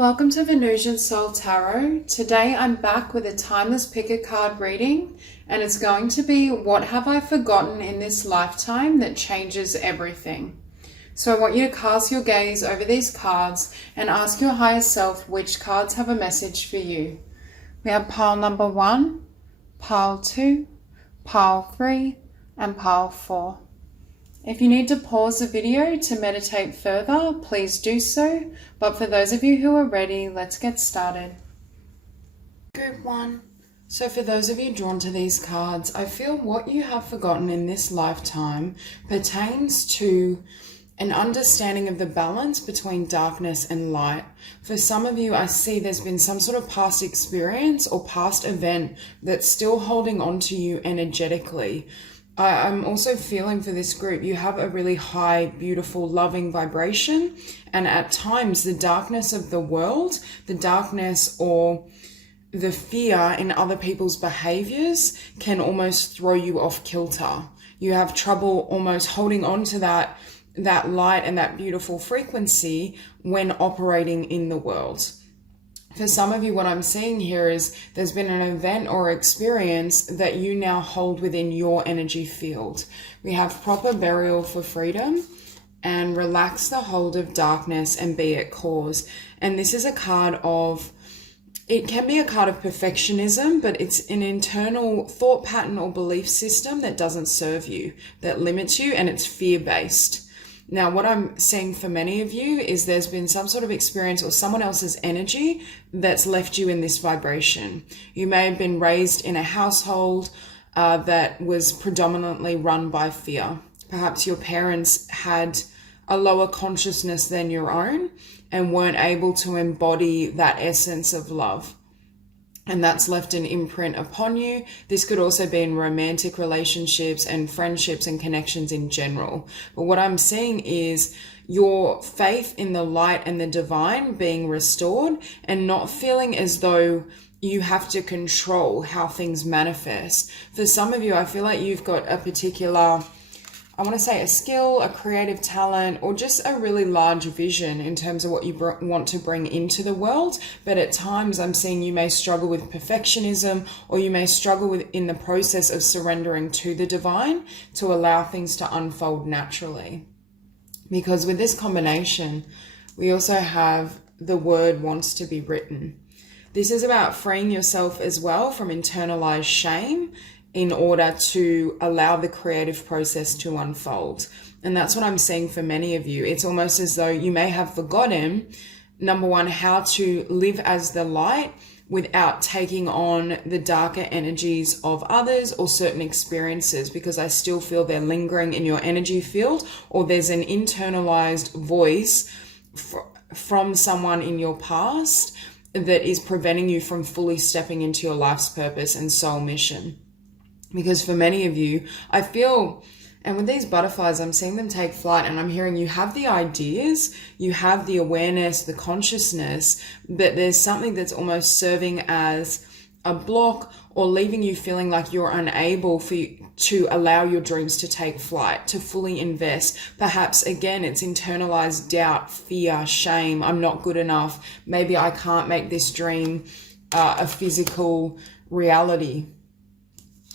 Welcome to Venusian Soul Tarot. Today I'm back with a timeless pick a card reading, and it's going to be what have I forgotten in this lifetime that changes everything. So I want you to cast your gaze over these cards and ask your higher self which cards have a message for you. We have pile number 1, pile 2, pile 3, and pile 4. If you need to pause the video to meditate further, please do so. But for those of you who are ready, let's get started. Group 1. So for those of you drawn to these cards, I feel what you have forgotten in this lifetime pertains to an understanding of the balance between darkness and light. For some of you, I see there's been some sort of past experience or past event that's still holding on to you energetically. I'm also feeling for this group, you have a really high, beautiful, loving vibration. And at times, the darkness of the world, the darkness or the fear in other people's behaviors can almost throw you off kilter. You have trouble almost holding on to that light and that beautiful frequency when operating in the world. For some of you, what I'm seeing here is there's been an event or experience that you now hold within your energy field. We have proper burial for freedom and relax the hold of darkness and be at cause. And this is a card of, it can be a card of perfectionism, but it's an internal thought pattern or belief system that doesn't serve you, that limits you, and it's fear-based. Now, what I'm seeing for many of you is there's been some sort of experience or someone else's energy that's left you in this vibration. You may have been raised in a household that was predominantly run by fear. Perhaps your parents had a lower consciousness than your own and weren't able to embody that essence of love. And that's left an imprint upon you. This could also be in romantic relationships and friendships and connections in general. But what I'm seeing is your faith in the light and the divine being restored and not feeling as though you have to control how things manifest. For some of you, I feel like you've got a particular, I want to say a skill, a creative talent, or just a really large vision in terms of what you want to bring into the world. But at times I'm seeing you may struggle with perfectionism, or you may struggle with in the process of surrendering to the divine to allow things to unfold naturally. Because with this combination, we also have the word wants to be written. This is about freeing yourself as well from internalized shame in order to allow the creative process to unfold. And that's what I'm seeing for many of you. It's almost as though you may have forgotten, number one, how to live as the light without taking on the darker energies of others or certain experiences, because I still feel they're lingering in your energy field, or there's an internalized voice from someone in your past that is preventing you from fully stepping into your life's purpose and soul mission. Because for many of you, I feel, and with these butterflies, I'm seeing them take flight, and I'm hearing you have the ideas, you have the awareness, the consciousness, but there's something that's almost serving as a block or leaving you feeling like you're unable to allow your dreams to take flight, to fully invest. Perhaps, again, it's internalized doubt, fear, shame. I'm not good enough. Maybe I can't make this dream a physical reality.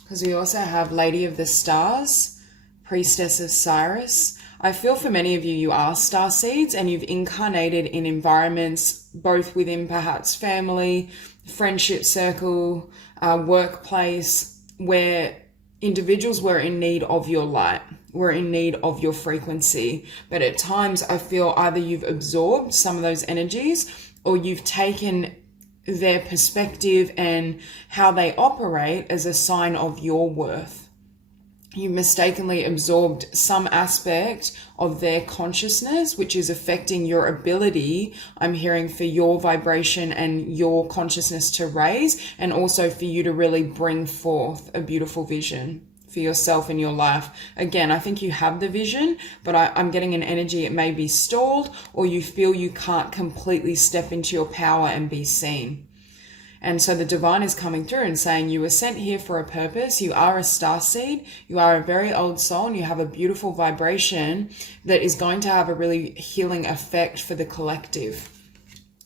Because we also have Lady of the Stars, Priestess of Cyrus. I feel for many of you, you are star seeds and you've incarnated in environments, both within perhaps family, friendship circle, workplace, where individuals were in need of your light, were in need of your frequency. But at times I feel either you've absorbed some of those energies or you've taken their perspective and how they operate as a sign of your worth. You mistakenly absorbed some aspect of their consciousness, which is affecting your ability, I'm hearing, for your vibration and your consciousness to raise, and also for you to really bring forth a beautiful vision for yourself in your life. Again, I think you have the vision, but I'm getting an energy it may be stalled, or you feel you can't completely step into your power and be seen. And so the divine is coming through and saying you were sent here for a purpose. You are a star seed. You are a very old soul, and you have a beautiful vibration that is going to have a really healing effect for the collective.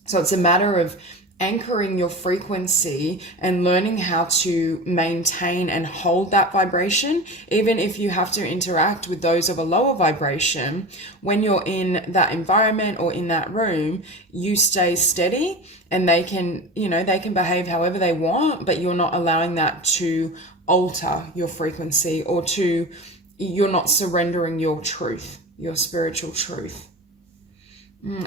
So it's a matter of anchoring your frequency and learning how to maintain and hold that vibration. Even if you have to interact with those of a lower vibration, when you're in that environment or in that room, you stay steady, and they can, they can behave however they want, but you're not allowing that to alter your frequency, or you're not surrendering your truth, your spiritual truth.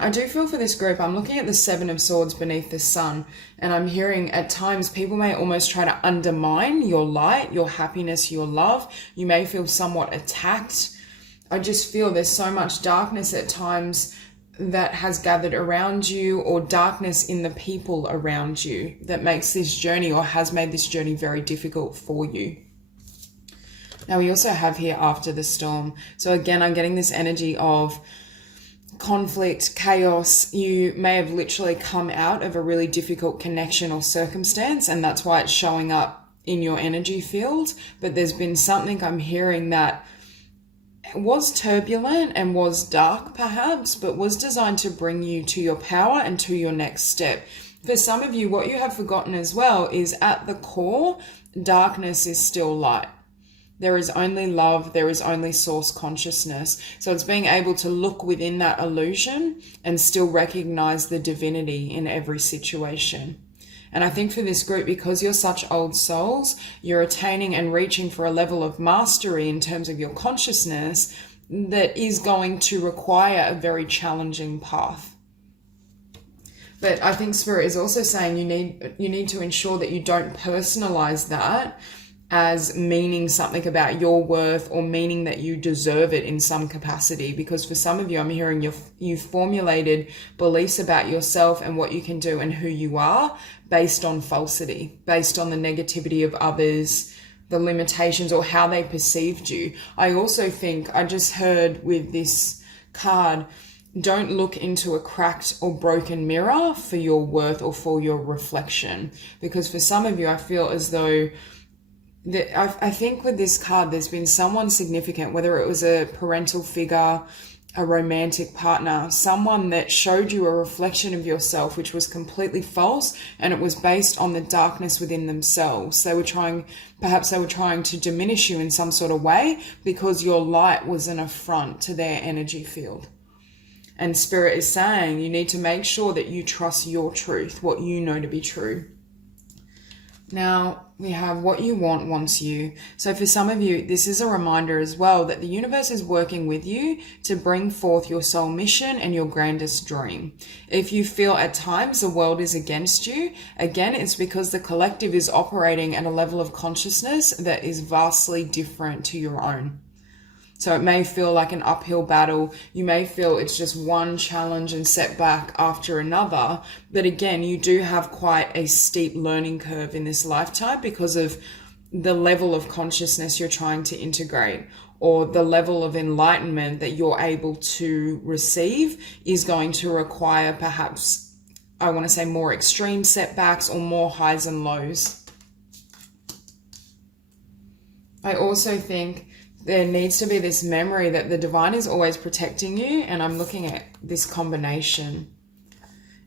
I do feel for this group, I'm looking at the Seven of Swords beneath the sun, and I'm hearing at times people may almost try to undermine your light, your happiness, your love. You may feel somewhat attacked. I just feel there's so much darkness at times that has gathered around you, or darkness in the people around you, that makes this journey, or has made this journey, very difficult for you. Now we also have here after the storm. So again, I'm getting this energy of conflict, chaos. You may have literally come out of a really difficult connection or circumstance, and that's why it's showing up in your energy field. But there's been something I'm hearing that was turbulent and was dark perhaps, but was designed to bring you to your power and to your next step. For some of you, what you have forgotten as well is, at the core, darkness is still light. There is only love, there is only source consciousness. So it's being able to look within that illusion and still recognize the divinity in every situation. And I think for this group, because you're such old souls, you're attaining and reaching for a level of mastery in terms of your consciousness that is going to require a very challenging path. But I think Spirit is also saying you need to ensure that you don't personalize that as meaning something about your worth, or meaning that you deserve it in some capacity. Because for some of you, I'm hearing you've formulated beliefs about yourself and what you can do and who you are based on falsity, based on the negativity of others, the limitations, or how they perceived you. I also think, I just heard with this card, don't look into a cracked or broken mirror for your worth or for your reflection. Because for some of you, I feel as though I think with this card, there's been someone significant, whether it was a parental figure, a romantic partner, someone that showed you a reflection of yourself which was completely false, and it was based on the darkness within themselves. Perhaps they were trying to diminish you in some sort of way because your light was an affront to their energy field. And Spirit is saying you need to make sure that you trust your truth, what you know to be true. Now, we have what you want wants you. So for some of you, this is a reminder as well that the universe is working with you to bring forth your soul mission and your grandest dream. If you feel at times the world is against you, again, it's because the collective is operating at a level of consciousness that is vastly different to your own. So it may feel like an uphill battle. You may feel it's just one challenge and setback after another. But again, you do have quite a steep learning curve in this lifetime because of the level of consciousness you're trying to integrate, or the level of enlightenment that you're able to receive is going to require perhaps, I want to say, more extreme setbacks or more highs and lows. I also think there needs to be this memory that the divine is always protecting you. And I'm looking at this combination.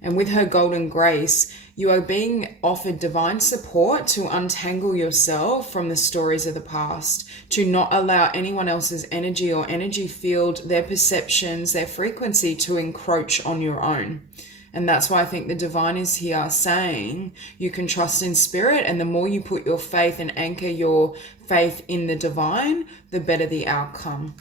And with her golden grace, you are being offered divine support to untangle yourself from the stories of the past, to not allow anyone else's energy or energy field, their perceptions, their frequency to encroach on your own. And that's why I think the divine is here saying you can trust in Spirit, and the more you put your faith and anchor your faith in the divine, the better the outcome.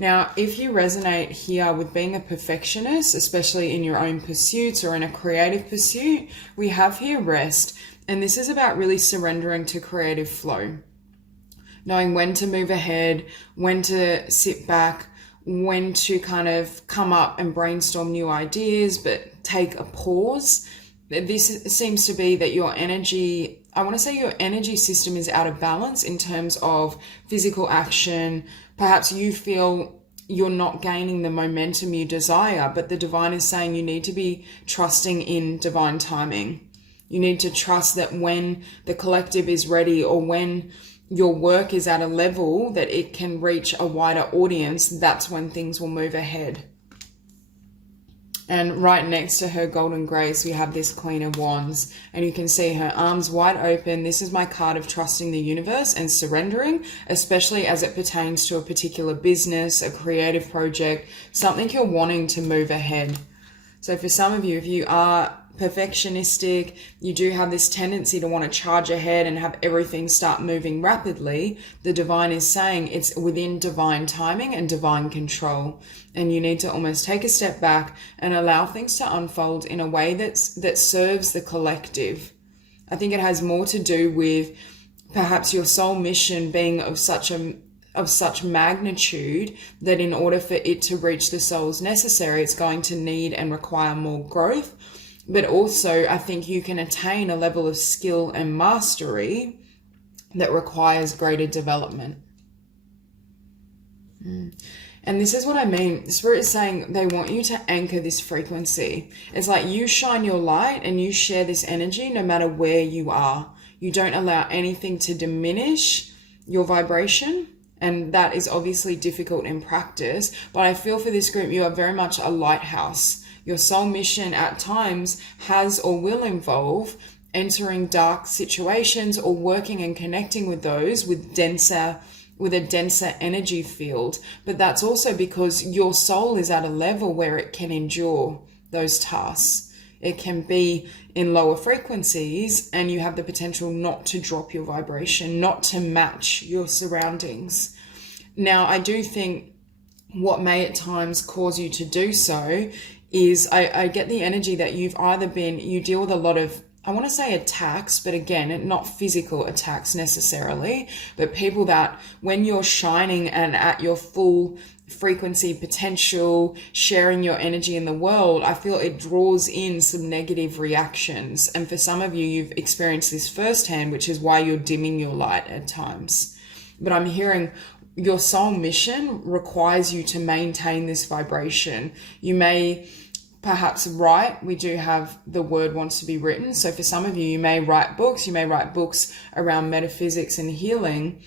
Now, if you resonate here with being a perfectionist, especially in your own pursuits or in a creative pursuit, we have here rest. And this is about really surrendering to creative flow, knowing when to move ahead, when to sit back, when to kind of come up and brainstorm new ideas, but take a pause. This seems to be that your energy, I want to say your energy system is out of balance in terms of physical action. Perhaps you feel you're not gaining the momentum you desire, but the divine is saying you need to be trusting in divine timing. You need to trust that when the collective is ready, or when your work is at a level that it can reach a wider audience, that's when things will move ahead. And right next to her Golden Grace, we have this Queen of Wands, and you can see her arms wide open. This is my card of trusting the universe and surrendering, especially as it pertains to a particular business, a creative project, something you're wanting to move ahead. So for some of you, if you are perfectionistic, you do have this tendency to want to charge ahead and have everything start moving rapidly, the divine is saying it's within divine timing and divine control. And you need to almost take a step back and allow things to unfold in a way that serves the collective. I think it has more to do with perhaps your soul mission being of such magnitude that in order for it to reach the souls necessary, it's going to need and require more growth. But also, I think you can attain a level of skill and mastery that requires greater development. And this is what I mean. Spirit is saying they want you to anchor this frequency. It's like you shine your light and you share this energy no matter where you are. You don't allow anything to diminish your vibration. And that is obviously difficult in practice. But I feel for this group, you are very much a lighthouse. Your soul mission at times has or will involve entering dark situations or working and connecting with those with a denser energy field. But that's also because your soul is at a level where it can endure those tasks. It can be in lower frequencies and you have the potential not to drop your vibration, not to match your surroundings. Now, I do think what may at times cause you to do so is I get the energy that you deal with a lot of, I want to say attacks, but again, not physical attacks necessarily, but people that when you're shining and at your full frequency potential, sharing your energy in the world, I feel it draws in some negative reactions. And for some of you, you've experienced this firsthand, which is why you're dimming your light at times. But I'm hearing your soul mission requires you to maintain this vibration. You may perhaps write. We do have the word wants to be written. So for some of you, you may write books. You may write books around metaphysics and healing.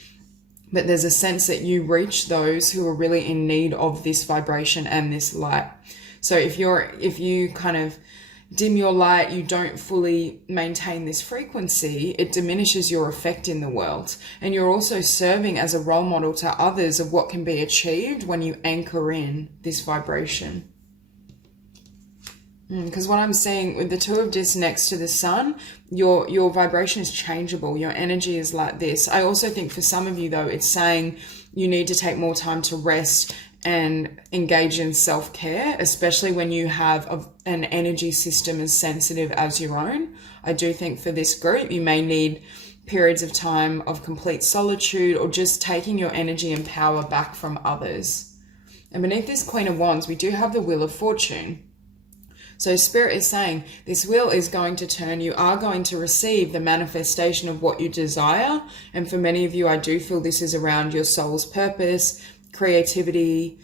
But there's a sense that you reach those who are really in need of this vibration and this light. So if you kind of dim your light, you don't fully maintain this frequency, it diminishes your effect in the world. And you're also serving as a role model to others of what can be achieved when you anchor in this vibration. Because what I'm seeing with the Two of Discs next to the Sun, your vibration is changeable. Your energy is like this. I also think for some of you, though, it's saying you need to take more time to rest and engage in self-care, especially when you have an energy system as sensitive as your own. I do think for this group, you may need periods of time of complete solitude or just taking your energy and power back from others. And beneath this Queen of Wands, we do have the Wheel of Fortune. So Spirit is saying this wheel is going to turn. You are going to receive the manifestation of what you desire. And for many of you, I do feel this is around your soul's purpose, creativity,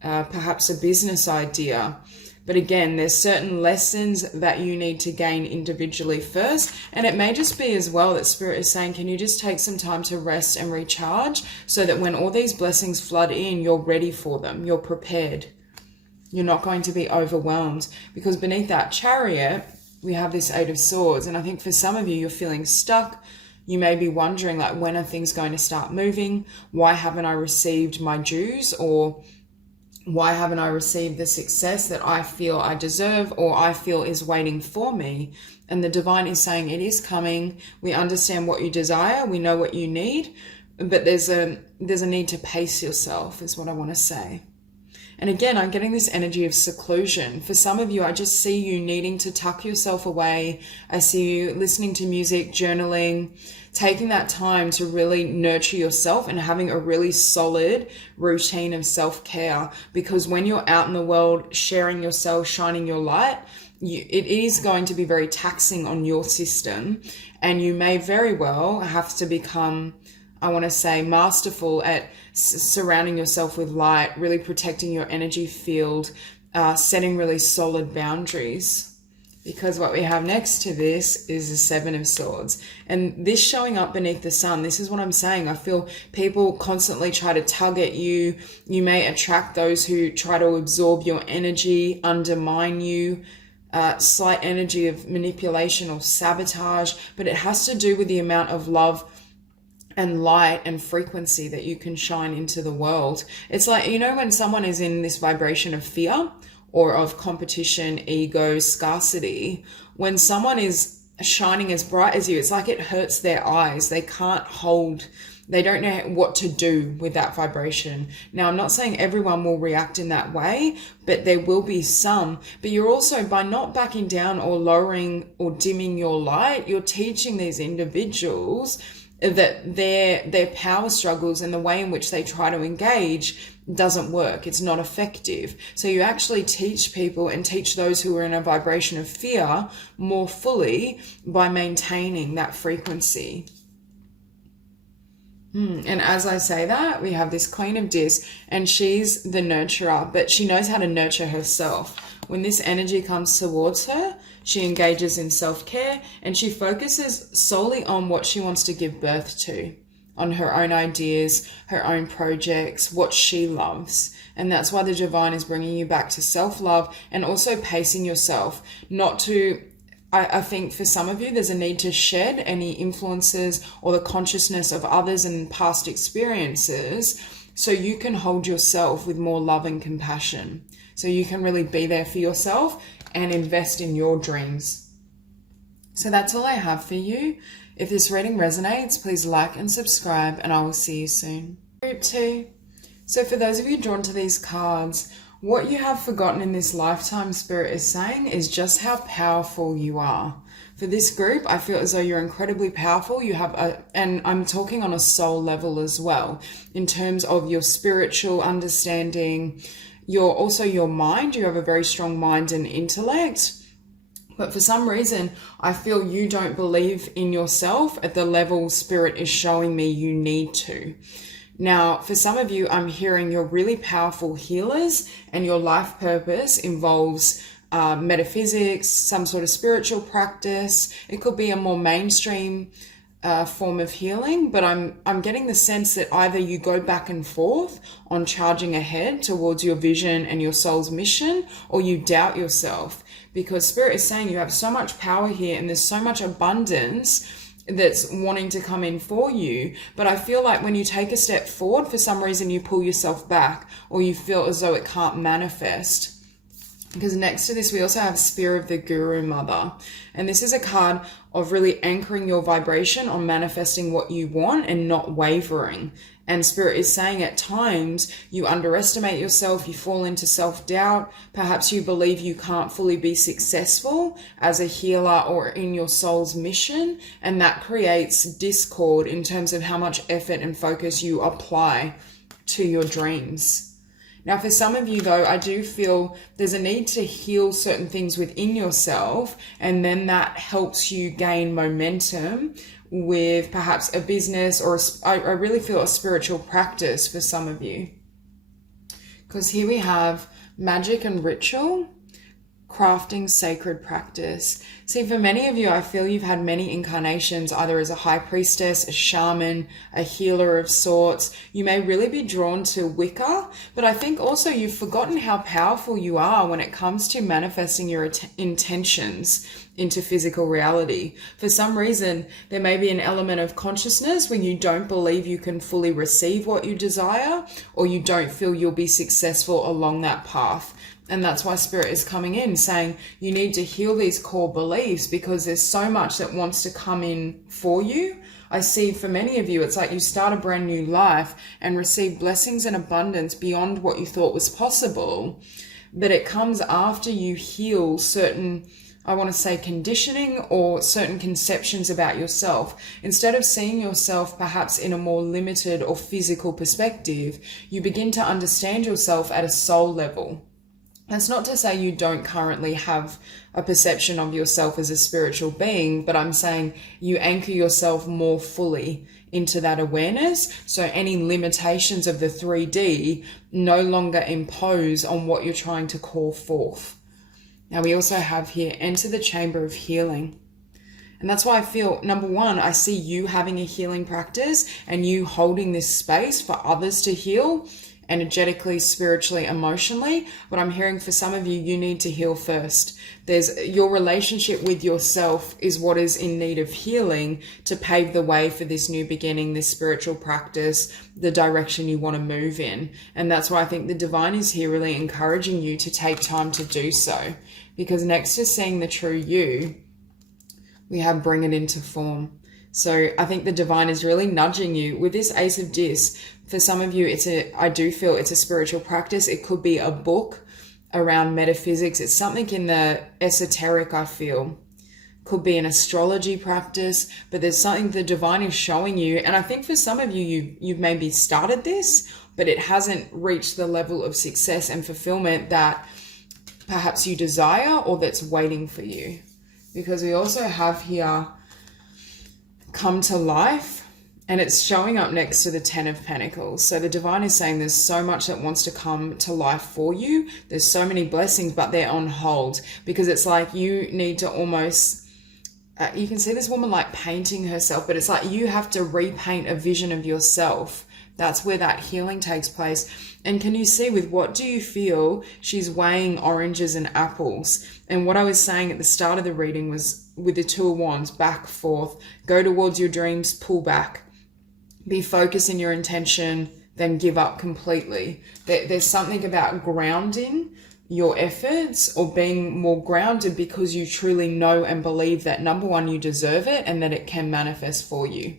perhaps a business idea. But again, there's certain lessons that you need to gain individually first. And it may just be as well that Spirit is saying, can you just take some time to rest and recharge so that when all these blessings flood in, you're ready for them, you're prepared. You're not going to be overwhelmed, because beneath that Chariot, we have this Eight of Swords. And I think for some of you, you're feeling stuck. You may be wondering, like, when are things going to start moving? Why haven't I received my dues? Or why haven't I received the success that I feel I deserve or I feel is waiting for me? And the divine is saying it is coming. We understand what you desire. We know what you need, but there's a need to pace yourself is what I want to say. And again, I'm getting this energy of seclusion. For some of you, I just see you needing to tuck yourself away. I see you listening to music, journaling, taking that time to really nurture yourself and having a really solid routine of self-care. Because when you're out in the world, sharing yourself, shining your light, it is going to be very taxing on your system. And you may very well have to become, I want to say, masterful at surrounding yourself with light, really protecting your energy field, setting really solid boundaries. because what we have next to this is the Seven of Swords. And this showing up beneath the sun, this is what I'm saying. I feel people constantly try to tug at you. You may attract those who try to absorb your energy, undermine you, slight energy of manipulation or sabotage, but it has to do with the amount of love and light and frequency that you can shine into the world. It's like, you know, when someone is in this vibration of fear or of competition, ego, scarcity, when someone is shining as bright as you, it's like it hurts their eyes. They can't hold, they don't know what to do with that vibration. Now, I'm not saying everyone will react in that way, but there will be some. But you're also, by not backing down or lowering or dimming your light, you're teaching these individuals that their power struggles and the way in which they try to engage doesn't work. It's not effective. So you actually teach people and teach those who are in a vibration of fear more fully by maintaining that frequency. And as I say that, we have this Queen of Discs, and she's the nurturer, but she knows how to nurture herself. When this energy comes towards her, she engages in self-care and she focuses solely on what she wants to give birth to, on her own ideas, her own projects, what she loves. And that's why the divine is bringing you back to self-love and also pacing yourself, not to, I think for some of you, there's a need to shed any influences or the consciousness of others and past experiences so you can hold yourself with more love and compassion. So you can really be there for yourself and invest in your dreams. So that's all I have for you. If this reading resonates, please like and subscribe, and I will see you soon. Group 2. So for those of you drawn to these cards, what you have forgotten in this lifetime, Spirit is saying, is just how powerful you are. For this group, I feel as though you're incredibly powerful. You have and I'm talking on a soul level as well, in terms of your spiritual understanding, your mind. You have a very strong mind and intellect. But for some reason, I feel you don't believe in yourself at the level Spirit is showing me you need to. Now, for some of you, I'm hearing you're really powerful healers and your life purpose involves metaphysics, some sort of spiritual practice. It could be a more mainstream form of healing, but I'm getting the sense that either you go back and forth on charging ahead towards your vision and your soul's mission, or you doubt yourself, because Spirit is saying you have so much power here and there's so much abundance that's wanting to come in for you. But I feel like when you take a step forward, for some reason you pull yourself back, or you feel as though it can't manifest. Because next to this, we also have Spear of the Guru Mother. And this is a card of really anchoring your vibration on manifesting what you want and not wavering. And Spirit is saying at times you underestimate yourself, you fall into self-doubt. Perhaps you believe you can't fully be successful as a healer or in your soul's mission. And that creates discord in terms of how much effort and focus you apply to your dreams. Now, for some of you, though, I do feel there's a need to heal certain things within yourself, and then that helps you gain momentum with perhaps a business or I really feel a spiritual practice for some of you. Because here we have magic and ritual, crafting sacred practice. See, for many of you, I feel you've had many incarnations, either as a high priestess, a shaman, a healer of sorts. You may really be drawn to Wicca, but I think also you've forgotten how powerful you are when it comes to manifesting your intentions into physical reality. For some reason, there may be an element of consciousness when you don't believe you can fully receive what you desire, or you don't feel you'll be successful along that path. And that's why Spirit is coming in saying you need to heal these core beliefs, because there's so much that wants to come in for you. I see for many of you, it's like you start a brand new life and receive blessings and abundance beyond what you thought was possible. But it comes after you heal certain, I want to say, conditioning or certain conceptions about yourself. Instead of seeing yourself perhaps in a more limited or physical perspective, you begin to understand yourself at a soul level. That's not to say you don't currently have a perception of yourself as a spiritual being, but I'm saying you anchor yourself more fully into that awareness. So any limitations of the 3D no longer impose on what you're trying to call forth. Now we also have here, enter the chamber of healing. And that's why I feel, number one, I see you having a healing practice and you holding this space for others to heal energetically, spiritually, emotionally. But I'm hearing for some of you, you need to heal first. There's your relationship with yourself is what is in need of healing to pave the way for this new beginning, this spiritual practice, the direction you want to move in. And that's why I think the divine is here really encouraging you to take time to do so. Because next to seeing the true you, we have bring it into form. So I think the divine is really nudging you with this Ace of Dis. For some of you, I do feel it's a spiritual practice. It could be a book around metaphysics. It's something in the esoteric, I feel. Could be an astrology practice, but there's something the divine is showing you. And I think for some of you, you've maybe started this, but it hasn't reached the level of success and fulfillment that perhaps you desire or that's waiting for you. Because we also have here, come to life, and it's showing up next to the 10 of Pentacles. So the divine is saying there's so much that wants to come to life for you. There's so many blessings, but they're on hold because it's like you need to almost, you can see this woman like painting herself, but it's like you have to repaint a vision of yourself. That's where that healing takes place. And can you see with what do you feel? She's weighing oranges and apples. And what I was saying at the start of the reading was with the Two of Wands, back, forth, go towards your dreams, pull back, be focused in your intention, then give up completely. There's something about grounding your efforts or being more grounded because you truly know and believe that number one, you deserve it and that it can manifest for you.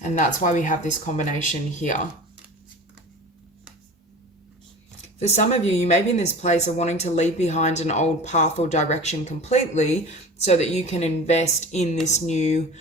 And that's why we have this combination here. For some of you, you may be in this place of wanting to leave behind an old path or direction completely so that you can invest in this new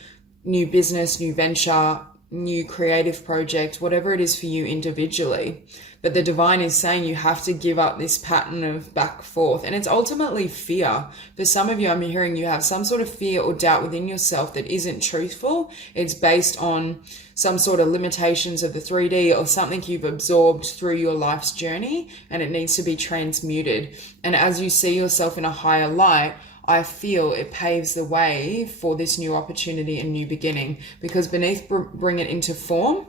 business, new venture, new creative project, whatever it is for you individually. But the divine is saying you have to give up this pattern of back forth. And it's ultimately fear. For some of you, I'm hearing you have some sort of fear or doubt within yourself that isn't truthful. It's based on some sort of limitations of the 3D or something you've absorbed through your life's journey, and it needs to be transmuted. And as you see yourself in a higher light, I feel it paves the way for this new opportunity and new beginning, because beneath bring it into form,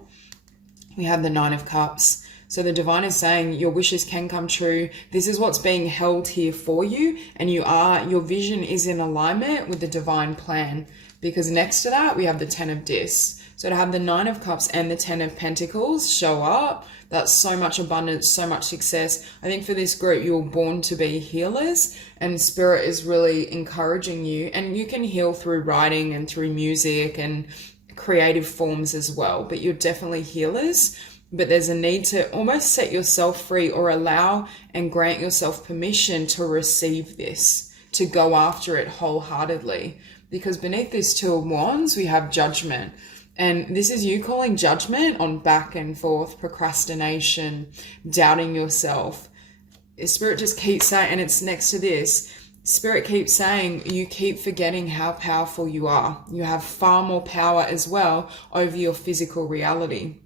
we have the 9 of Cups. So the divine is saying your wishes can come true. This is what's being held here for you. And your vision is in alignment with the divine plan, because next to that, we have the 10 of Dis. So to have the 9 of Cups and the 10 of Pentacles show up, that's so much abundance, so much success. I think for this group, you were born to be healers, and Spirit is really encouraging you. And you can heal through writing and through music and creative forms as well, but you're definitely healers. But there's a need to almost set yourself free or allow and grant yourself permission to receive this, to go after it wholeheartedly. Because beneath this 2 of Wands, we have Judgment. And this is you calling judgment on back and forth, procrastination, doubting yourself. Spirit just keeps saying, and it's next to this, Spirit keeps saying you keep forgetting how powerful you are. You have far more power as well over your physical reality.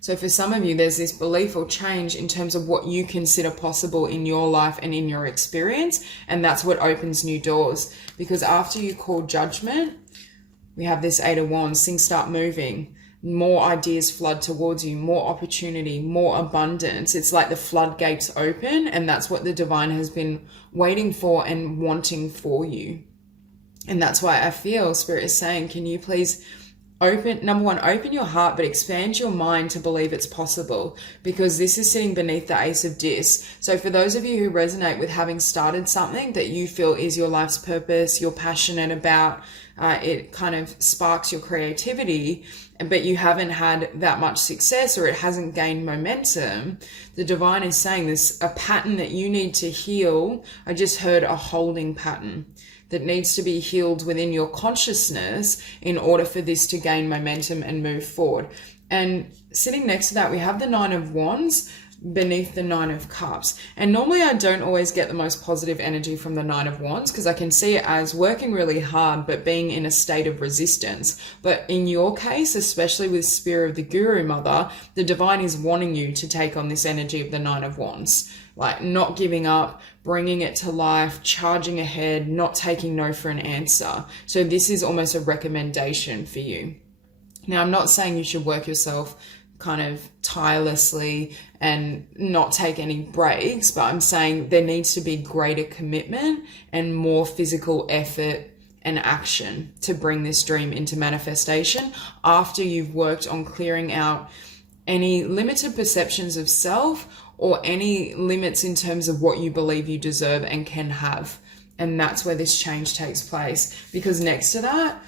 So for some of you, there's this belief or change in terms of what you consider possible in your life and in your experience. And that's what opens new doors. Because after you call judgment, we have this 8 of Wands, things start moving. More ideas flood towards you, more opportunity, more abundance. It's like the floodgates open, and that's what the divine has been waiting for and wanting for you. And that's why I feel Spirit is saying, can you please number one, open your heart, but expand your mind to believe it's possible, because this is sitting beneath the Ace of Dis. So for those of you who resonate with having started something that you feel is your life's purpose, you're passionate about, it kind of sparks your creativity, but you haven't had that much success or it hasn't gained momentum, the divine is saying there's a pattern that you need to heal. I just heard a holding pattern that needs to be healed within your consciousness in order for this to gain momentum and move forward. And sitting next to that, we have the 9 of Wands. beneath the Nine of Cups. And normally I don't always get the most positive energy from the Nine of Wands, because I can see it as working really hard but being in a state of resistance. But in your case, especially with Spirit of the Guru Mother, the divine is wanting you to take on this energy of the Nine of Wands, like not giving up, bringing it to life, charging ahead, not taking no for an answer. So this is almost a recommendation for you. Now, I'm not saying you should work yourself kind of tirelessly and not take any breaks, but I'm saying there needs to be greater commitment and more physical effort and action to bring this dream into manifestation after you've worked on clearing out any limited perceptions of self or any limits in terms of what you believe you deserve and can have. And that's where this change takes place, because next to that,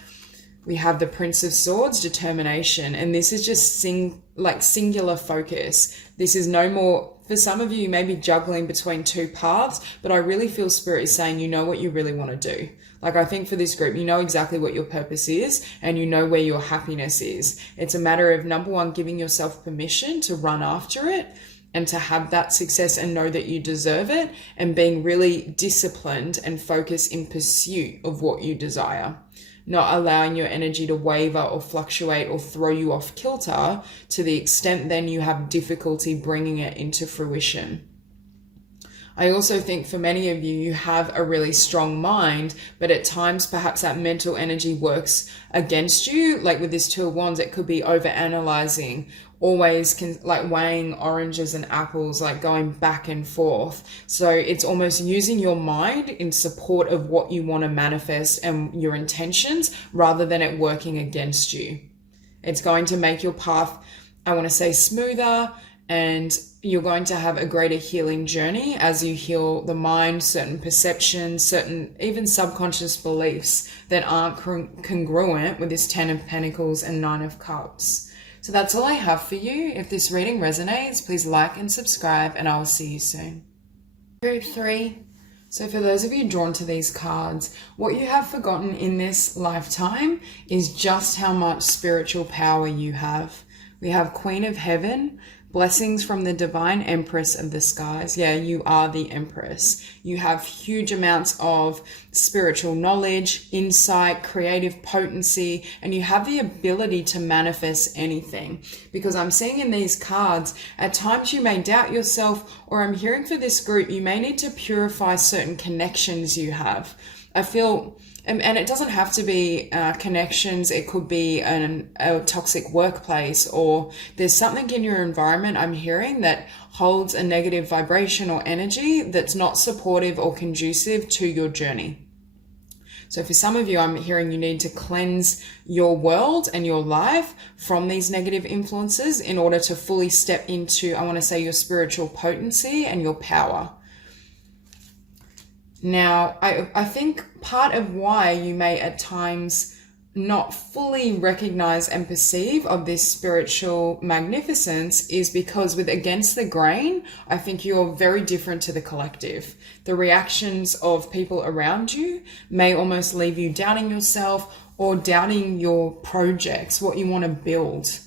we have the Prince of Swords, determination, and this is just singular focus. This is no more, for some of you may be juggling between two paths, but I really feel Spirit is saying you know what you really want to do. Like, I think for this group, you know exactly what your purpose is and you know where your happiness is. It's a matter of, number one, giving yourself permission to run after it and to have that success and know that you deserve it, and being really disciplined and focused in pursuit of what you desire. Not allowing your energy to waver or fluctuate or throw you off kilter to the extent then you have difficulty bringing it into fruition. I also think for many of you, you have a really strong mind, but at times perhaps that mental energy works against you. Like with this Two of Wands, it could be over-analyzing, always like weighing oranges and apples, like going back and forth. So it's almost using your mind in support of what you want to manifest and your intentions, rather than it working against you. It's going to make your path, I want to say, smoother, and you're going to have a greater healing journey as you heal the mind, certain perceptions, certain even subconscious beliefs that aren't congruent with this Ten of Pentacles and Nine of Cups. So that's all I have for you. If this reading resonates, please like and subscribe, and I will see you soon. Group 3. So for those of you drawn to these cards, what you have forgotten in this lifetime is just how much spiritual power you have. We have Queen of Heaven, blessings from the Divine Empress of the Skies. Yeah, you are the Empress. You have huge amounts of spiritual knowledge, insight, creative potency, and you have the ability to manifest anything. Because I'm seeing in these cards, at times you may doubt yourself, or I'm hearing for this group, you may need to purify certain connections you have. I feel, and it doesn't have to be connections. It could be a toxic workplace, or there's something in your environment I'm hearing that holds a negative vibration or energy that's not supportive or conducive to your journey. So for some of you, I'm hearing you need to cleanse your world and your life from these negative influences in order to fully step into, I want to say, your spiritual potency and your power. Now, I think part of why you may at times not fully recognize and perceive of this spiritual magnificence is because with Against the Grain, I think you're very different to the collective. The reactions of people around you may almost leave you doubting yourself or doubting your projects, what you want to build.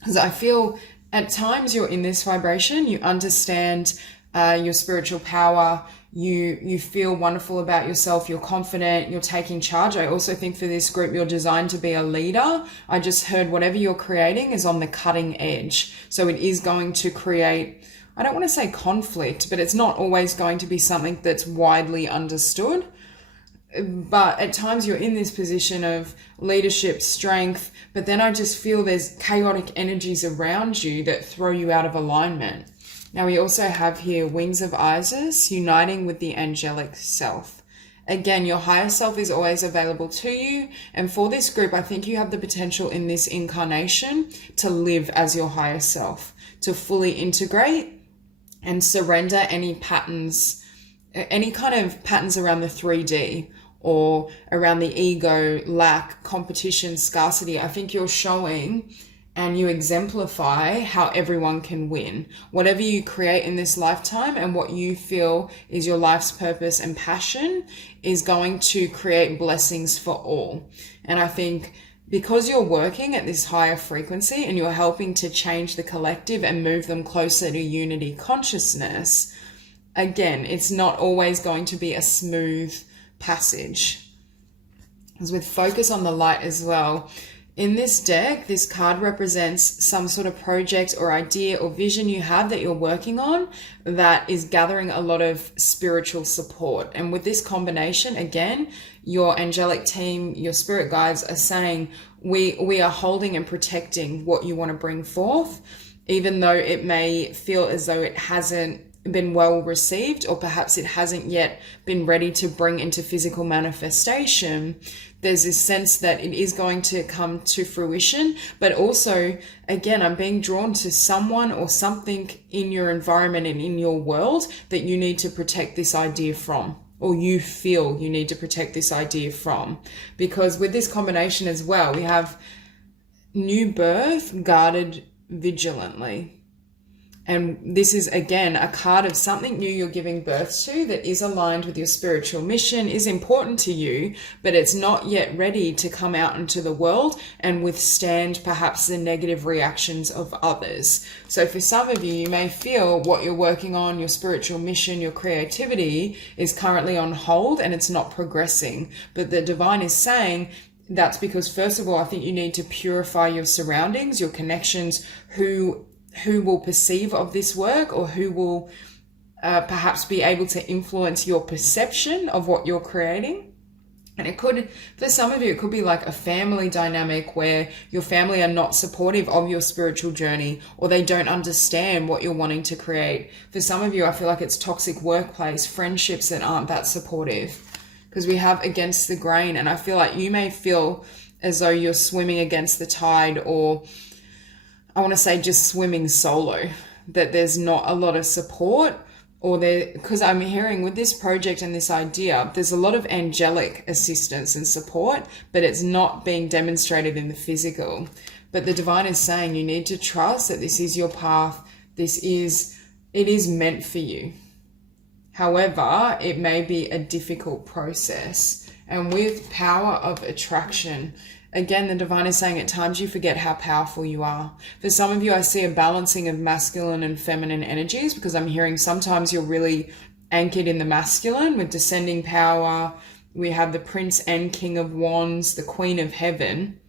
Because I feel at times you're in this vibration, you understand your spiritual power, you feel wonderful about yourself, you're confident, you're taking charge. I also think for this group, you're designed to be a leader. I just heard whatever you're creating is on the cutting edge. So it is going to create, I don't want to say conflict, but it's not always going to be something that's widely understood. But at times you're in this position of leadership, strength, but then I just feel there's chaotic energies around you that throw you out of alignment. Now we also have here Wings of Isis, uniting with the angelic self. Again, your higher self is always available to you. And for this group, I think you have the potential in this incarnation to live as your higher self, to fully integrate and surrender any patterns, any kind of patterns around the 3D or around the ego, lack, competition, scarcity. I think you're showing and you exemplify how everyone can win. Whatever you create in this lifetime and what you feel is your life's purpose and passion is going to create blessings for all. And I think because you're working at this higher frequency and you're helping to change the collective and move them closer to unity consciousness, again, it's not always going to be a smooth passage. Because with focus on the light as well, in this deck, this card represents some sort of project or idea or vision you have that you're working on that is gathering a lot of spiritual support. And with this combination, again, your angelic team, your spirit guides are saying, we are holding and protecting what you want to bring forth, even though it may feel as though it hasn't been well received, or perhaps it hasn't yet been ready to bring into physical manifestation. There's this sense that it is going to come to fruition, but also, again, I'm being drawn to someone or something in your environment and in your world that you need to protect this idea from, or you feel you need to protect this idea from. Because with this combination as well, we have new birth guarded vigilantly. And this is, again, a card of something new you're giving birth to that is aligned with your spiritual mission, is important to you, but it's not yet ready to come out into the world and withstand perhaps the negative reactions of others. So for some of you, you may feel what you're working on, your spiritual mission, your creativity is currently on hold and it's not progressing. But the divine is saying, that's because, first of all, I think you need to purify your surroundings, your connections, who will perceive of this work, or who will perhaps be able to influence your perception of what you're creating. And it could, for some of you, it could be like a family dynamic where your family are not supportive of your spiritual journey, or they don't understand what you're wanting to create. For some of you, I feel like it's toxic workplace, friendships that aren't that supportive, because we have against the grain. And I feel like you may feel as though you're swimming against the tide, or I want to say just swimming solo, that there's not a lot of support, or because I'm hearing with this project and this idea, there's a lot of angelic assistance and support, but it's not being demonstrated in the physical. But the divine is saying you need to trust that this is your path. It is meant for you. However, it may be a difficult process. And with power of attraction, again, the divine is saying at times you forget how powerful you are. For some of you, I see a balancing of masculine and feminine energies, because I'm hearing sometimes you're really anchored in the masculine with descending power. We have the Prince and King of Wands, the Queen of Heaven.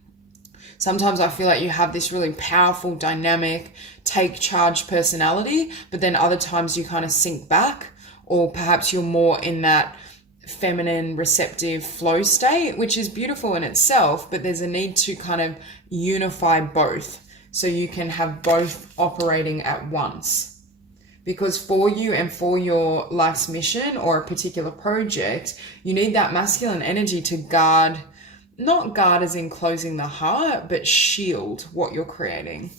Sometimes I feel like you have this really powerful, dynamic, take charge personality, but then other times you kind of sink back, or perhaps you're more in that feminine, receptive flow state, which is beautiful in itself, but there's a need to kind of unify both so you can have both operating at once. Because for you and for your life's mission or a particular project, you need that masculine energy to guard, not guard as in closing the heart, but shield what you're creating.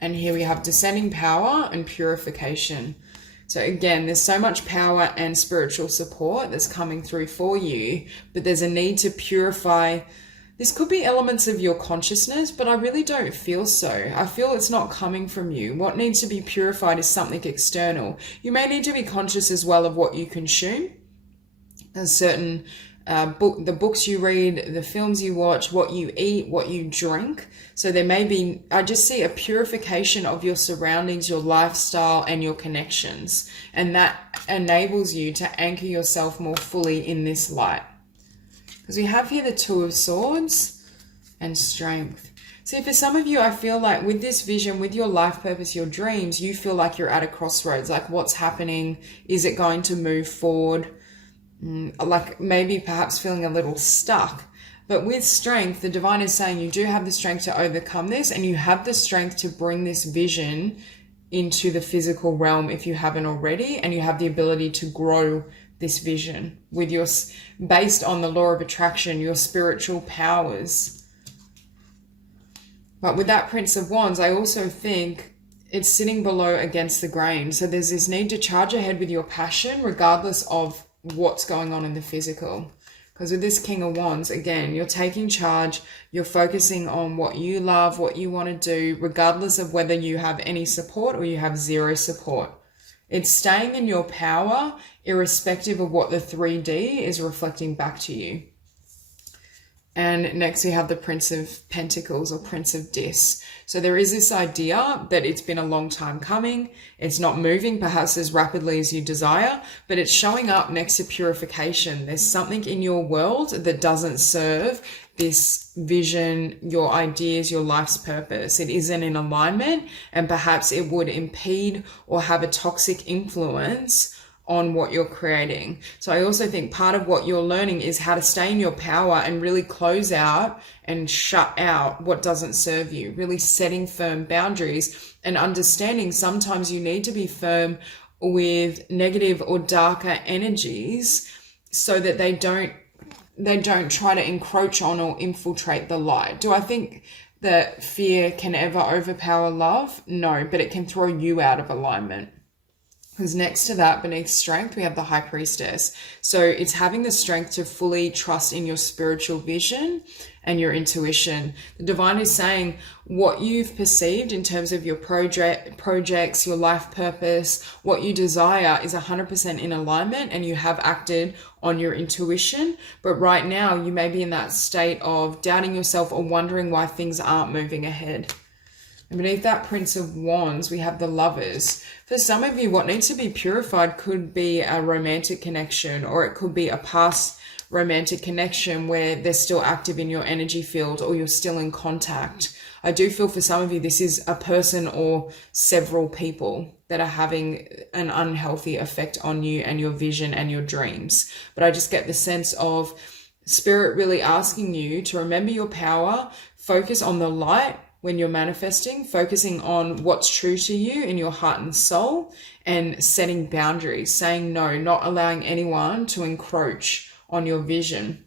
And here we have descending power and purification. So again, there's so much power and spiritual support that's coming through for you, but there's a need to purify. This could be elements of your consciousness, but I really don't feel so. I feel it's not coming from you. What needs to be purified is something external. You may need to be conscious as well of what you consume. There's certain the books you read, the films you watch, what you eat, what you drink. So there may be, I just see a purification of your surroundings, your lifestyle, and your connections. And that enables you to anchor yourself more fully in this light. Because we have here the Two of Swords and Strength. So for some of you, I feel like with this vision, with your life purpose, your dreams, you feel like you're at a crossroads. Like, what's happening? Is it going to move forward? Like maybe perhaps feeling a little stuck. But with Strength, the divine is saying you do have the strength to overcome this, and you have the strength to bring this vision into the physical realm if you haven't already, and you have the ability to grow this vision with your, based on the law of attraction, your spiritual powers. But with that Prince of Wands, I also think it's sitting below against the grain. So there's this need to charge ahead with your passion regardless of what's going on in the physical. Because with this King of Wands, again, you're taking charge, you're focusing on what you love, what you want to do, regardless of whether you have any support or you have zero support. It's staying in your power, irrespective of what the 3D is reflecting back to you. And next we have the Prince of Pentacles or Prince of Dis. So there is this idea that it's been a long time coming. It's not moving perhaps as rapidly as you desire, but it's showing up next to purification. There's something in your world that doesn't serve this vision, your ideas, your life's purpose. It isn't in alignment, and perhaps it would impede or have a toxic influence on what you're creating. So I also think part of what you're learning is how to stay in your power and really close out and shut out what doesn't serve you, really setting firm boundaries and understanding sometimes you need to be firm with negative or darker energies so that they don't try to encroach on or infiltrate the light. Do I think that fear can ever overpower love? No, but it can throw you out of alignment. Because next to that, beneath strength, we have the High Priestess. So it's having the strength to fully trust in your spiritual vision and your intuition. The divine is saying what you've perceived in terms of your projects, your life purpose, what you desire is 100% in alignment, and you have acted on your intuition. But right now you may be in that state of doubting yourself or wondering why things aren't moving ahead. And beneath that Prince of Wands, we have the Lovers. For some of you, what needs to be purified could be a romantic connection, or it could be a past romantic connection where they're still active in your energy field or you're still in contact. I do feel for some of you, this is a person or several people that are having an unhealthy effect on you and your vision and your dreams. But I just get the sense of Spirit really asking you to remember your power, focus on the light when you're manifesting, focusing on what's true to you in your heart and soul, and setting boundaries, saying no, not allowing anyone to encroach on your vision.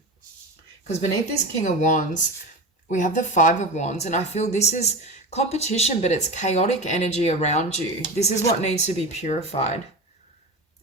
Because beneath this King of Wands, we have the Five of Wands, and I feel this is competition, but it's chaotic energy around you. This is what needs to be purified.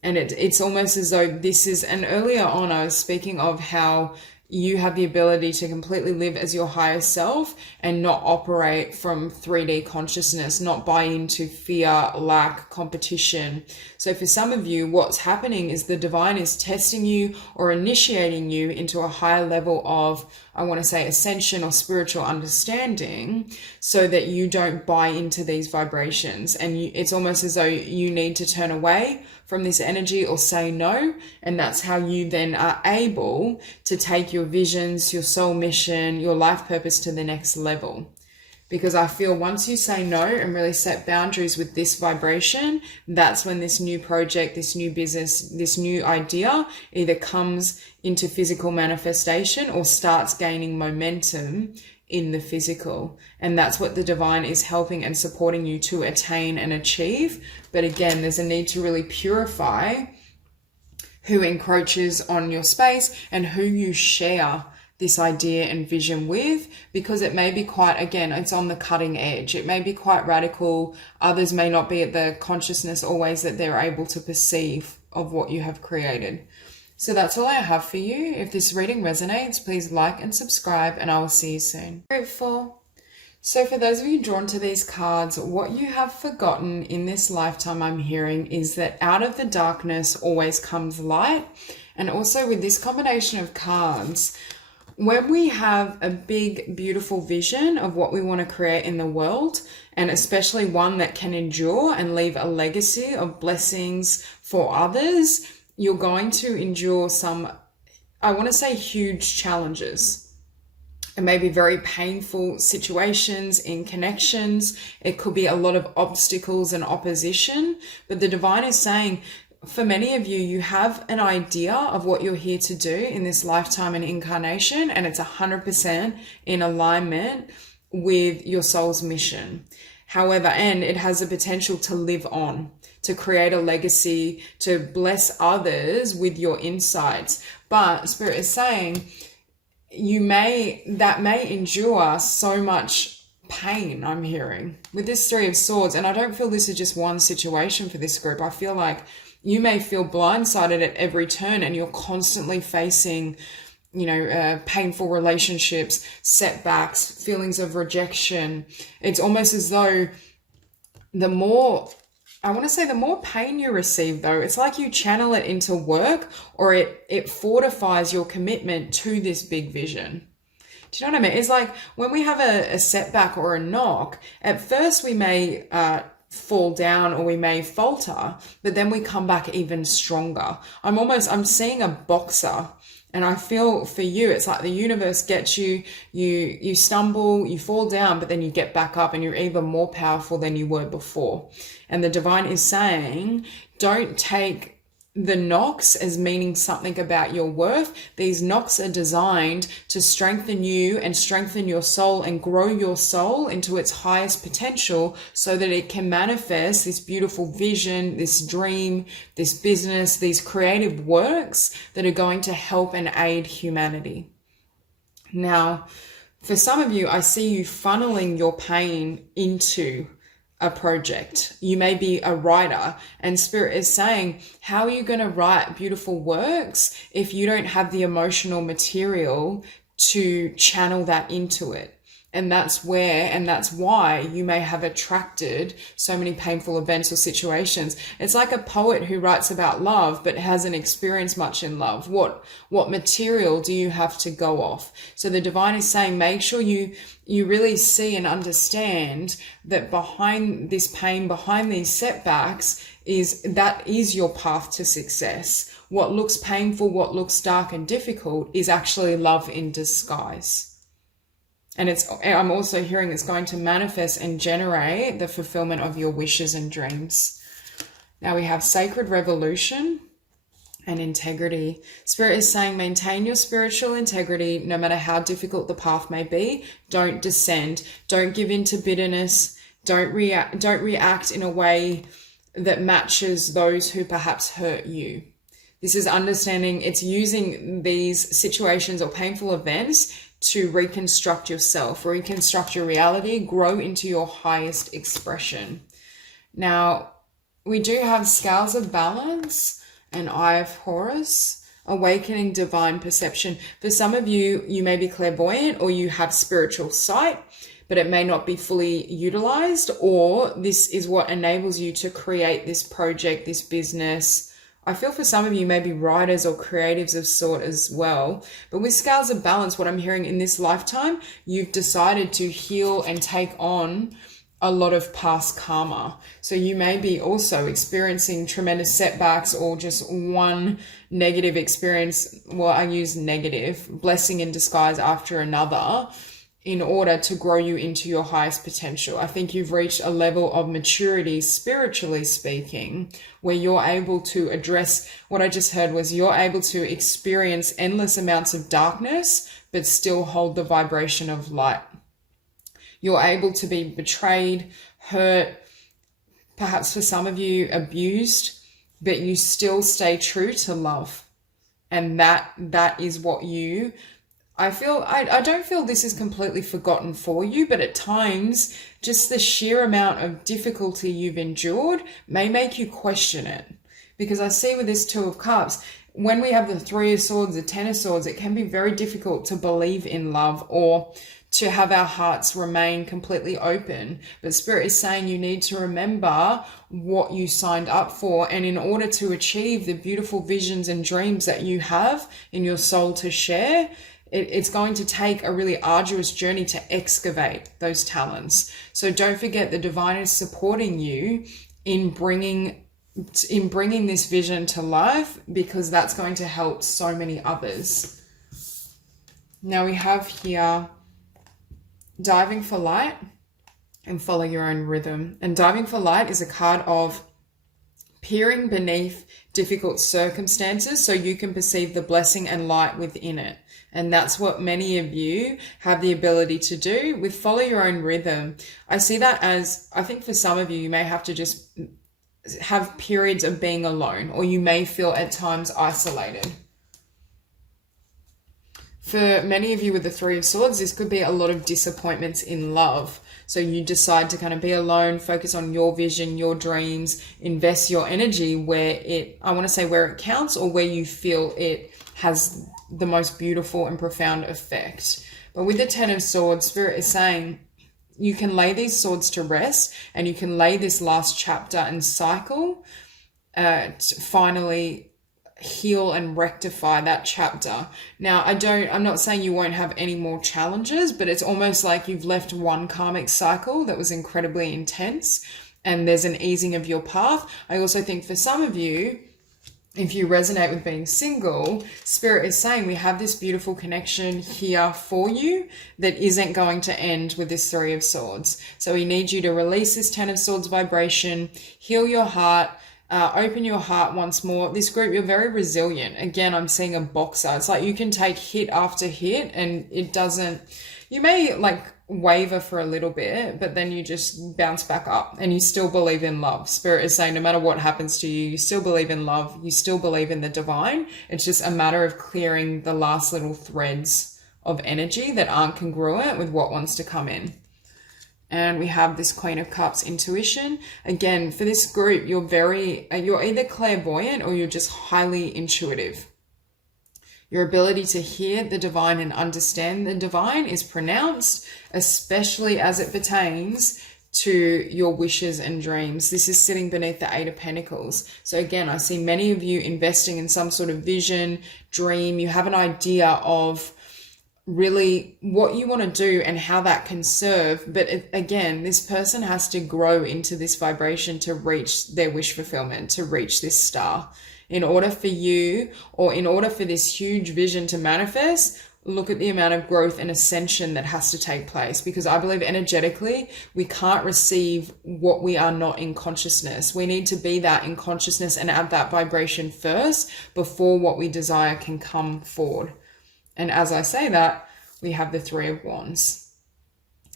And it's almost as though this is, and earlier on I was speaking of how you have the ability to completely live as your higher self and not operate from 3D consciousness, not buy into fear, lack, competition. So for some of you, what's happening is the divine is testing you or initiating you into a higher level of, I want to say, ascension or spiritual understanding, so that you don't buy into these vibrations. And it's almost as though you need to turn away from this energy or say no. And that's how you then are able to take your visions, your soul mission, your life purpose to the next level. Because I feel once you say no and really set boundaries with this vibration, that's when this new project, this new business, this new idea either comes into physical manifestation or starts gaining momentum in the physical. And that's what the divine is helping and supporting you to attain and achieve. But again, there's a need to really purify who encroaches on your space and who you share this idea and vision with, because it may be quite, again, it's on the cutting edge. It may be quite radical. Others may not be at the consciousness always that they're able to perceive of what you have created. So that's all I have for you. If this reading resonates, please like and subscribe, and I will see you soon. Grateful. So for those of you drawn to these cards, what you have forgotten in this lifetime, I'm hearing, is that out of the darkness always comes light. And also with this combination of cards, when we have a big, beautiful vision of what we want to create in the world, and especially one that can endure and leave a legacy of blessings for others, you're going to endure some, I want to say, huge challenges. It may be very painful situations in connections. It could be a lot of obstacles and opposition. But the divine is saying, for many of you, you have an idea of what you're here to do in this lifetime and incarnation, and it's 100% in alignment with your soul's mission. However, and it has the potential to live on, to create a legacy, to bless others with your insights. But Spirit is saying that may endure so much pain, I'm hearing, with this Three of Swords. And I don't feel this is just one situation for this group. I feel like you may feel blindsided at every turn, and you're constantly facing, painful relationships, setbacks, feelings of rejection. It's almost as though the more pain you receive, though, it's like you channel it into work, or it fortifies your commitment to this big vision. Do you know what I mean? It's like when we have a setback or a knock, at first we may fall down or we may falter, but then we come back even stronger. I'm seeing a boxer, and I feel for you, it's like the universe gets you, you stumble, you fall down, but then you get back up and you're even more powerful than you were before. And the divine is saying, don't take the knocks as meaning something about your worth. These knocks are designed to strengthen you and strengthen your soul and grow your soul into its highest potential so that it can manifest this beautiful vision, this dream, this business, these creative works that are going to help and aid humanity. Now, for some of you, I see you funneling your pain into a project. You may be a writer, and Spirit is saying, how are you going to write beautiful works if you don't have the emotional material to channel that into it? And that's why you may have attracted so many painful events or situations. It's like a poet who writes about love but hasn't experienced much in love. What material do you have to go off? So the divine is saying, make sure you really see and understand that behind this pain, behind these setbacks, is your path to success. What looks painful, what looks dark and difficult is actually love in disguise. And I'm also hearing it's going to manifest and generate the fulfillment of your wishes and dreams. Now we have sacred revolution and integrity. Spirit is saying, maintain your spiritual integrity no matter how difficult the path may be. Don't descend. Don't give in to bitterness. Don't react in a way that matches those who perhaps hurt you. This is understanding, it's using these situations or painful events to reconstruct yourself, reconstruct your reality, grow into your highest expression. Now, we do have scales of balance and eye of Horus, awakening divine perception. For some of you, you may be clairvoyant or you have spiritual sight, but it may not be fully utilized, or this is what enables you to create this project, this business. I feel for some of you maybe writers or creatives of sort as well. But with scales of balance, what I'm hearing in this lifetime, you've decided to heal and take on a lot of past karma. So you may be also experiencing tremendous setbacks or just one negative experience. Well, I use negative, blessing in disguise after another, in order to grow you into your highest potential. I think you've reached a level of maturity, spiritually speaking, where you're able to address, what I just heard was you're able to experience endless amounts of darkness, but still hold the vibration of light. You're able to be betrayed, hurt, perhaps for some of you abused, but you still stay true to love. And that is what you... I don't feel this is completely forgotten for you, but at times, just the sheer amount of difficulty you've endured may make you question it. Because I see with this Two of Cups, when we have the Three of Swords, the Ten of Swords, it can be very difficult to believe in love or to have our hearts remain completely open. But Spirit is saying you need to remember what you signed up for. And in order to achieve the beautiful visions and dreams that you have in your soul to share, it's going to take a really arduous journey to excavate those talents. So don't forget the divine is supporting you in bringing this vision to life, because that's going to help so many others. Now we have here diving for light and follow your own rhythm. And diving for light is a card of peering beneath difficult circumstances so you can perceive the blessing and light within it. And that's what many of you have the ability to do with follow your own rhythm. I see that as, I think for some of you, you may have to just have periods of being alone, or you may feel at times isolated. For many of you with the Three of Swords, this could be a lot of disappointments in love. So you decide to kind of be alone, focus on your vision, your dreams, invest your energy where it counts, or where you feel it has the most beautiful and profound effect. But with the Ten of Swords, Spirit is saying you can lay these swords to rest, and you can lay this last chapter and cycle finally heal and rectify that chapter. Now, I'm not saying you won't have any more challenges, but it's almost like you've left one karmic cycle that was incredibly intense and there's an easing of your path. I also think for some of you, if you resonate with being single, Spirit is saying we have this beautiful connection here for you that isn't going to end with this Three of Swords. So we need you to release this Ten of Swords vibration, heal your heart, open your heart once more. This group, you're very resilient. Again, I'm seeing a boxer. It's like you can take hit after hit and it doesn't, you may like waver for a little bit, but then you just bounce back up and you still believe in love. Spirit is saying no matter what happens to you, you still believe in love. You still believe in the divine. It's just a matter of clearing the last little threads of energy that aren't congruent with what wants to come in. And we have this Queen of Cups, intuition. Again, for this group, you're either clairvoyant or you're just highly intuitive. Your ability to hear the divine and understand the divine is pronounced, especially as it pertains to your wishes and dreams. This is sitting beneath the Eight of Pentacles. So again, I see many of you investing in some sort of vision, dream. You have an idea of really what you want to do and how that can serve. But again, this person has to grow into this vibration to reach their wish fulfillment, to reach this star. In order for you, or in order for this huge vision to manifest, look at the amount of growth and ascension that has to take place. Because I believe energetically, we can't receive what we are not in consciousness. We need to be that in consciousness and at that vibration first before what we desire can come forward. And as I say that, we have the Three of Wands.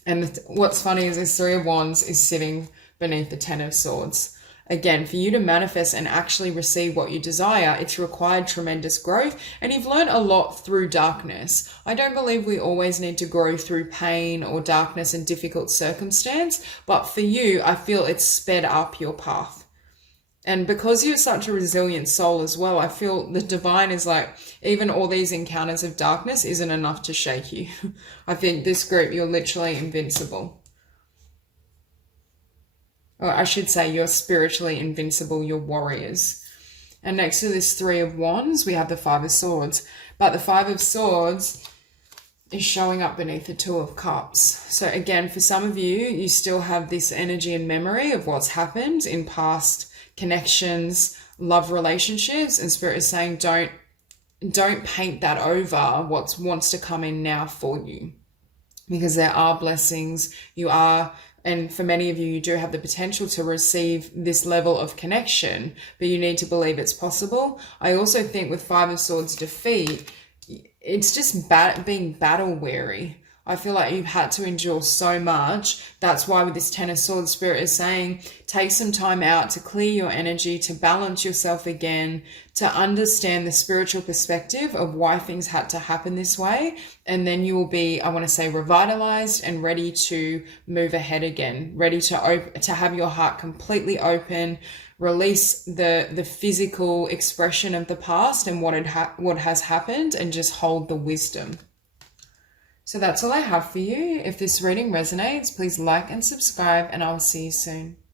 And what's funny is this Three of Wands is sitting beneath the Ten of Swords. Again, for you to manifest and actually receive what you desire, it's required tremendous growth. And you've learned a lot through darkness. I don't believe we always need to grow through pain or darkness and difficult circumstance. But for you, I feel it's sped up your path. And because you're such a resilient soul as well, I feel the divine is like, even all these encounters of darkness isn't enough to shake you. I think this group, you're literally invincible. Or I should say you're spiritually invincible, you're warriors. And next to this Three of Wands, we have the Five of Swords. But the Five of Swords is showing up beneath the Two of Cups. So again, for some of you, you still have this energy and memory of what's happened in past connections, love relationships, and Spirit is saying don't paint that over what wants to come in now for you, because there are blessings. And for many of you, you do have the potential to receive this level of connection, but you need to believe it's possible. I also think with Five of Swords defeat, it's just being battle weary. I feel like you've had to endure so much. That's why with this Ten of Swords, Spirit is saying, take some time out to clear your energy, to balance yourself again, to understand the spiritual perspective of why things had to happen this way. And then you will be, I want to say, revitalized and ready to move ahead again, ready to have your heart completely open, release the physical expression of the past and what has happened, and just hold the wisdom. So that's all I have for you. If this reading resonates, please like and subscribe, and I will see you soon.